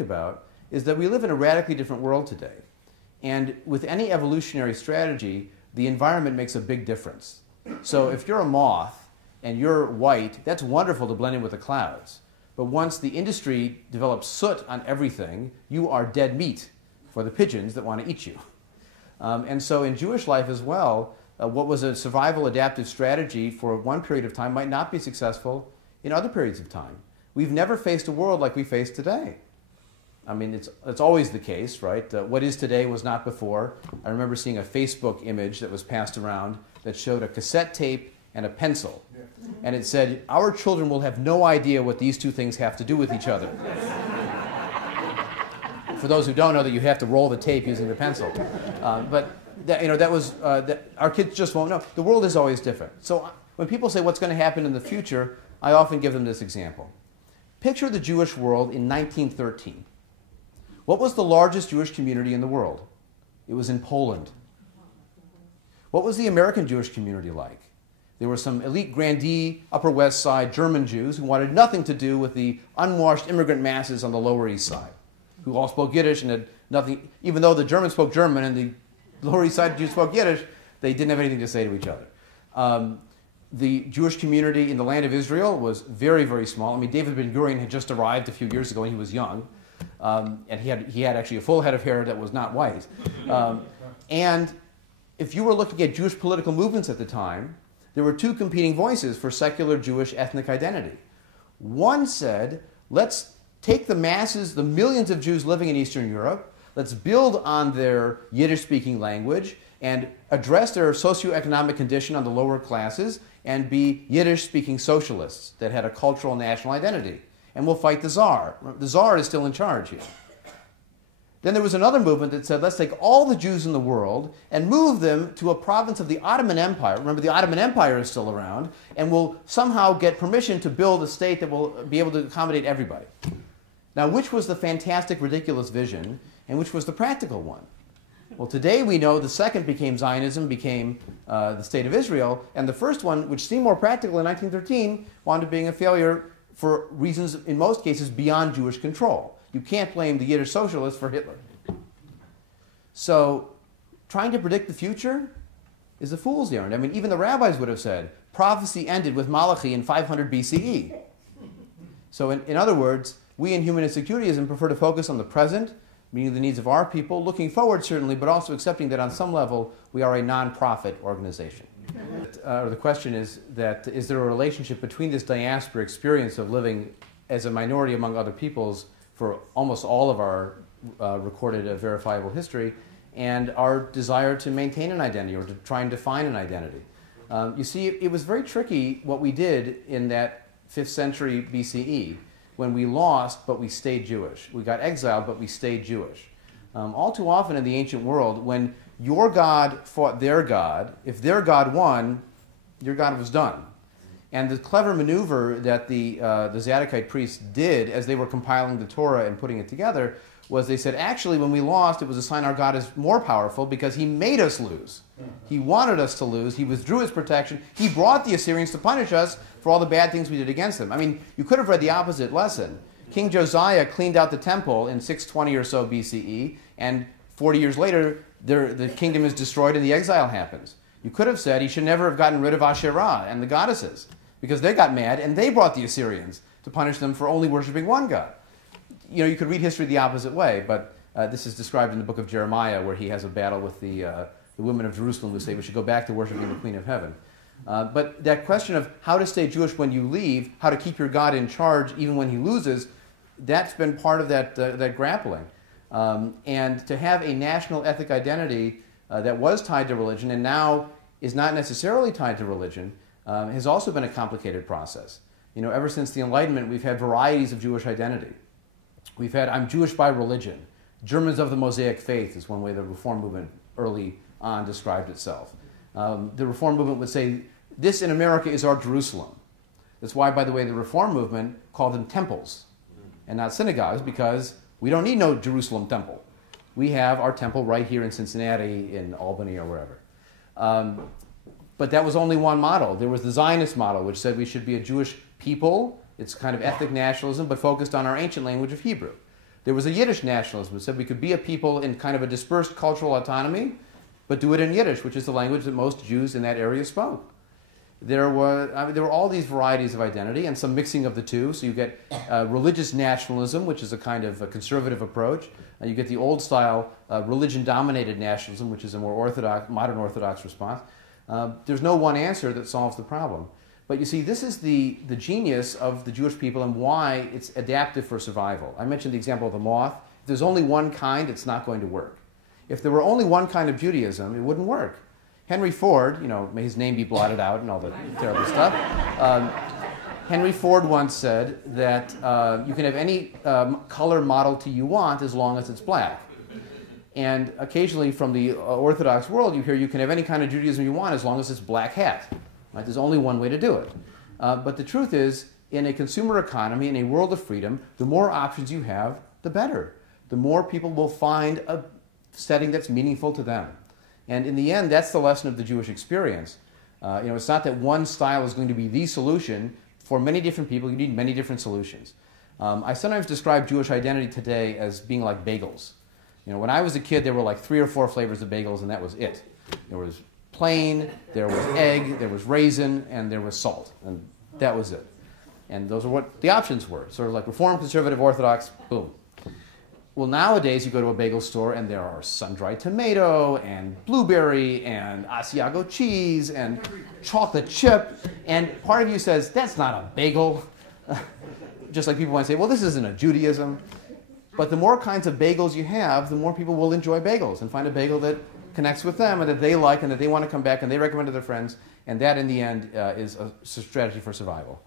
about is that we live in a radically different world today. And with any evolutionary strategy, the environment makes a big difference. So if you're a moth and you're white, that's wonderful to blend in with the clouds. But once the industry develops soot on everything, you are dead meat for the pigeons that want to eat you. And so in Jewish life as well, what was a survival adaptive strategy for one period of time might not be successful in other periods of time. We've never faced a world like we face today. I mean, it's always the case, right? What is today was not before. I remember seeing a Facebook image that was passed around that showed a cassette tape and a pencil. And it said, our children will have no idea what these two things have to do with each other. For those who don't know that you have to roll the tape using the pencil. But our kids just won't know. The world is always different. So when people say what's going to happen in the future, I often give them this example. Picture the Jewish world in 1913. What was the largest Jewish community in the world? It was in Poland. What was the American Jewish community like? There were some elite grandee, Upper West Side German Jews who wanted nothing to do with the unwashed immigrant masses on the Lower East Side, who all spoke Yiddish and had nothing, even though the Germans spoke German and the Lower East Side Jews spoke Yiddish, they didn't have anything to say to each other. The Jewish community in the land of Israel was very, very small. I mean, David Ben-Gurion had just arrived a few years ago and he was young. And he had actually a full head of hair that was not white. And if you were looking at Jewish political movements at the time, there were two competing voices for secular Jewish ethnic identity. One said, let's take the masses, the millions of Jews living in Eastern Europe, let's build on their Yiddish-speaking language and address their socioeconomic condition on the lower classes and be Yiddish-speaking socialists that had a cultural national identity. And we'll fight the Tsar. The Tsar is still in charge here. Then there was another movement that said, let's take all the Jews in the world and move them to a province of the Ottoman Empire. Remember, the Ottoman Empire is still around, and we'll somehow get permission to build a state that will be able to accommodate everybody. Now, which was the fantastic, ridiculous vision, and which was the practical one? Well, today we know the second became Zionism, became the State of Israel, and the first one, which seemed more practical in 1913, wound up being a failure for reasons, in most cases, beyond Jewish control. You can't blame the Yiddish socialists for Hitler. So, trying to predict the future is a fool's errand. I mean, even the rabbis would have said, prophecy ended with Malachi in 500 BCE. So, in other words, we in humanistic Judaism prefer to focus on the present, meeting the needs of our people, looking forward certainly, but also accepting that on some level we are a non-profit organization. The question is that, is there a relationship between this diaspora experience of living as a minority among other peoples for almost all of our recorded verifiable history and our desire to maintain an identity or to try and define an identity? You see, it was very tricky what we did in that 5th century BCE when we lost but we stayed Jewish. We got exiled but we stayed Jewish. All too often in the ancient world, when your God fought their God, if their God won, your God was done. And the clever maneuver that the Zadokite priests did as they were compiling the Torah and putting it together was they said, actually, when we lost, it was a sign our God is more powerful because he made us lose. He wanted us to lose. He withdrew his protection. He brought the Assyrians to punish us for all the bad things we did against them. I mean, you could have read the opposite lesson. King Josiah cleaned out the temple in 620 or so BCE, and 40 years later, the kingdom is destroyed and the exile happens. You could have said he should never have gotten rid of Asherah and the goddesses because they got mad and they brought the Assyrians to punish them for only worshiping one God. You know, you could read history the opposite way, but this is described in the book of Jeremiah where he has a battle with the women of Jerusalem who say we should go back to worshiping the Queen of Heaven. But that question of how to stay Jewish when you leave, how to keep your God in charge even when he loses, that's been part of that grappling. And to have a national ethnic identity that was tied to religion and now is not necessarily tied to religion has also been a complicated process. You know, ever since the Enlightenment, we've had varieties of Jewish identity. We've had, I'm Jewish by religion. Germans of the Mosaic faith is one way the Reform movement early on described itself. The Reform movement would say, this in America is our Jerusalem. That's why, by the way, the Reform movement called them temples and not synagogues, because we don't need no Jerusalem temple. We have our temple right here in Cincinnati, in Albany, or wherever. But that was only one model. There was the Zionist model, which said we should be a Jewish people. It's kind of ethnic nationalism, but focused on our ancient language of Hebrew. There was a Yiddish nationalism that said we could be a people in kind of a dispersed cultural autonomy, but do it in Yiddish, which is the language that most Jews in that area spoke. There were all these varieties of identity and some mixing of the two. So you get religious nationalism, which is a kind of a conservative approach. You get the old-style religion-dominated nationalism, which is a more orthodox, modern Orthodox response. There's no one answer that solves the problem. But you see, this is the genius of the Jewish people and why it's adaptive for survival. I mentioned the example of the moth. If there's only one kind, it's not going to work. If there were only one kind of Judaism, it wouldn't work. Henry Ford, may his name be blotted out and all the terrible stuff. Henry Ford once said that you can have any color Model T you want as long as it's black. And occasionally from the Orthodox world, you hear you can have any kind of Judaism you want as long as it's black hat. Right? There's only one way to do it. But the truth is, in a consumer economy, in a world of freedom, the more options you have, the better. The more people will find a setting that's meaningful to them. And in the end, that's the lesson of the Jewish experience. It's not that one style is going to be the solution. For many different people, you need many different solutions. I sometimes describe Jewish identity today as being like bagels. When I was a kid, there were like 3 or 4 flavors of bagels, and that was it. There was plain, there was egg, there was raisin, and there was salt. And that was it. And those are what the options were. Sort of like Reform, Conservative, Orthodox, boom. Well, nowadays you go to a bagel store and there are sun-dried tomato and blueberry and Asiago cheese and chocolate chip. And part of you says, that's not a bagel. Just like people might say, well, this isn't a Judaism. But the more kinds of bagels you have, the more people will enjoy bagels and find a bagel that connects with them and that they like and that they want to come back and they recommend to their friends. And that, in the end, is a strategy for survival.